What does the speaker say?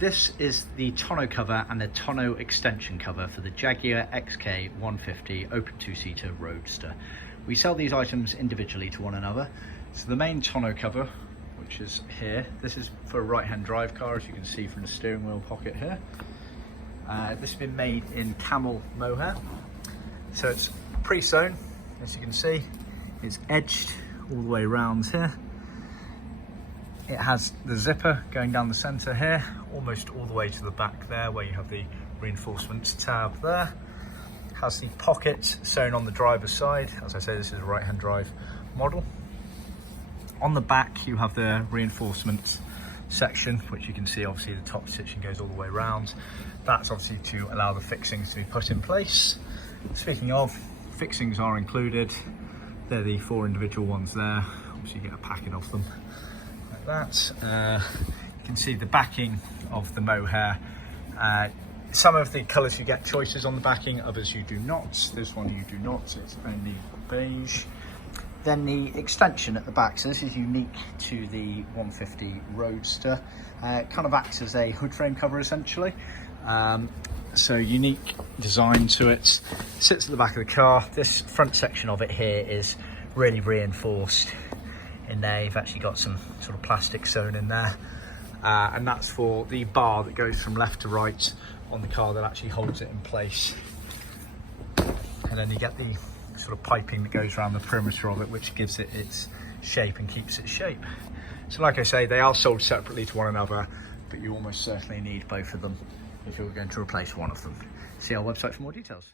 This is the tonneau cover and the tonneau extension cover for the Jaguar XK150 open two-seater Roadster. We sell these items individually to one another. So the main tonneau cover, which is here, this is for a right-hand drive car, as you can see from the steering wheel pocket here. This has been made in camel mohair. So it's pre-sewn, as you can see. It's edged all the way around here. It has the zipper going down the center here, almost all the way to the back there, where you have the reinforcements tab there. It has the pocket sewn on the driver's side. As I say, this is a right-hand drive model. On the back, you have the reinforcements section, which you can see, obviously the top stitching goes all the way around. That's obviously to allow the fixings to be put in place. Speaking of, fixings are included. They're the 4 individual ones there. Obviously you get a packet of them like that. You can see the backing of the mohair. Some of the colours you get choices on the backing, others you do not. This one you do not, it's only beige. Then the extension at the back, so this is unique to the 150 Roadster. It kind of acts as a hood frame cover essentially. So unique design to it. Sits at the back of the car. This front section of it here is really reinforced in there. You've actually got some sort of plastic sewn in there. And that's for the bar that goes from left to right on the car that actually holds it in place. And then you get the sort of piping that goes around the perimeter of it, which gives it its shape and keeps its shape. So like I say, they are sold separately to one another, but you almost certainly need both of them if you're going to replace one of them. See our website for more details.